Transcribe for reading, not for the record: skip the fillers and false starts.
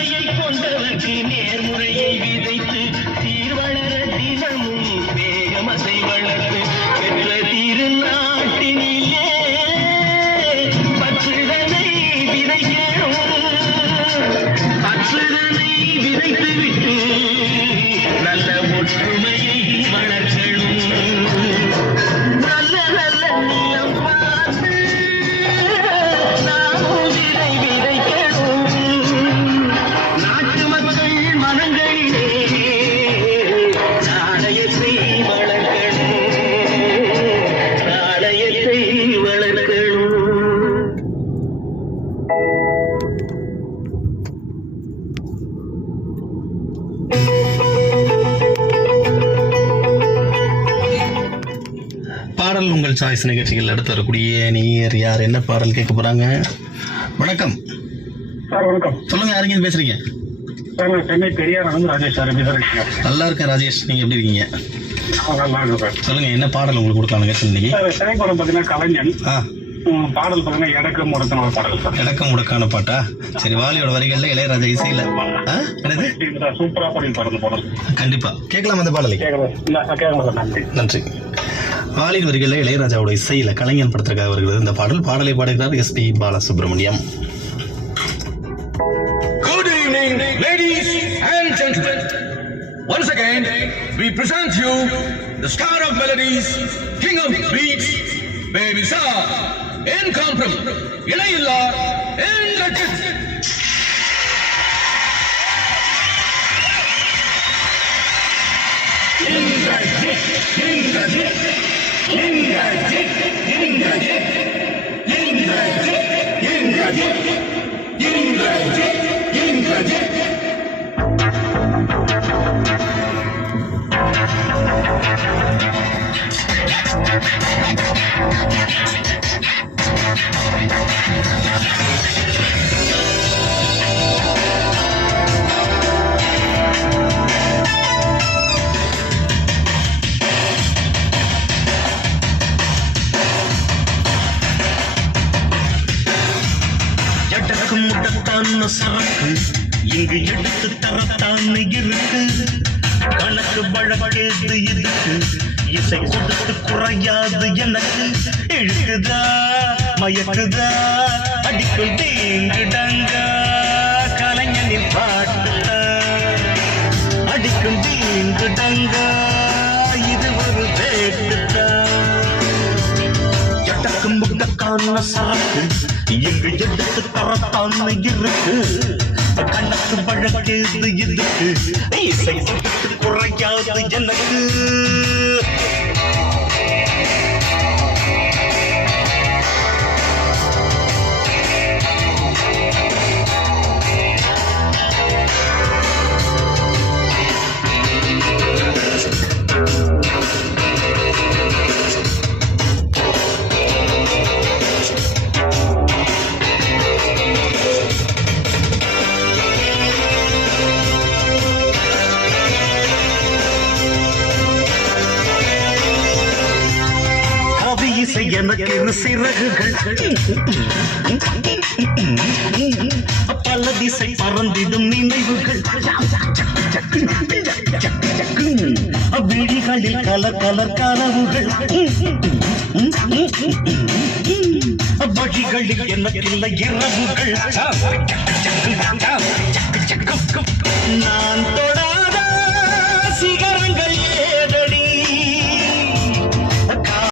நேர்மையை கொண்டவர்க்கு நேர்முறையை விதைத்து சீர்வளர தினமும் வேகமசை வளர்த்து பெற்ற திருநாட்டினிலே பற்றுதனை விதைக்கணும். பற்றுதனை விதைத்துவிட்டு நல்ல ஒற்றுமையை வளர்க்கணும். நல்ல நல்ல நிலம் பார்த்து நாமும் விதை விதைக்கணும். நாட்டு மக்கள் மனங்களிலே நாணயத்தை வளர்க்கணும். நாணயத்தை வளர்க்கணும். பாடல் உங்கள் சாய்ஸ் நிகழ்ச்சிகள் அடுத்து வரக்கூடிய நீர் யார் என்ன பாடல் கேட்க போறாங்க? வணக்கம் சார். வணக்கம். சொல்லுங்க, யாருங்க பேசுறீங்க? சார் நான் சென்னை பெரியார் ராஜேஷ் சார். எப்படி சார் இருக்கீங்க? நல்லா இருக்கேன் ராஜேஷ், நீங்க எப்படி இருக்கீங்க? நல்லா இருக்கும் சார். சொல்லுங்க, என்ன பாடல் உங்களுக்கு கொடுக்கலாம் நிகழ்ச்சி இன்னைக்கு? சார் திரைப்படம் பார்த்தீங்கன்னா கலைஞன். பாடல் பார்த்தீங்கன்னா எடக்கம் முடக்கான ஒரு பாடல் சார். எடக்கம் முடக்கான பாட்டா? சரி, வாலியோட வரிகள்ல இளையராஜா இசையில என்னது சூப்பரா பண்ணி பாடல். கண்டிப்பா கேட்கலாம் அந்த பாடலை. கேட்கலாம் சார். நன்றி. நன்றி. வாலியின் வரிகள்ல இளையராஜாவோட இசையில கலைஞன் படத்திற்காக வருகிறது இந்த பாடல். பாடலை பாடுகிறார் S P Balasubrahmanyam. Good evening, ladies and gentlemen. Once again, we present you the star of melodies, king of beats, baby star, incomparable, இணையில்லா, Indrajit. Indrajit, Indrajit, Indrajit, Indrajit, Indrajit, Indrajit, Indrajit, Indrajit. எடக்கும் முடக்கான சரக்கு இங்கு எடுத்து தரத்தான் இருக்கு. கணக்கு வழக்கேது இதுக்கு இசை கொடுத்து குறையாது எனக்கு. இழுக்குதா மயக்குதா அடிக்குள் தீங்குடங்கா கலைஞனின் பாட்டுதான். அடிக்கும் தீங்குடங்கா இது ஒரு வேட்டுதான். எடக்கும் முடக்கான சரக்கு இங்கு எடுத்து தரத்தான் இருக்கு. கணக்கு வழக்கேது இதுக்கு இசை கொடுத்து குறையாது எனக்கு. இசை எனக்கு சிறகுகள் பல திசை பறந்திடும் நினைவுகள். விழிகளில் கலர் கலர் கனவுகள். வழிகளில் எனக்கில்லை இரவுகள். நான்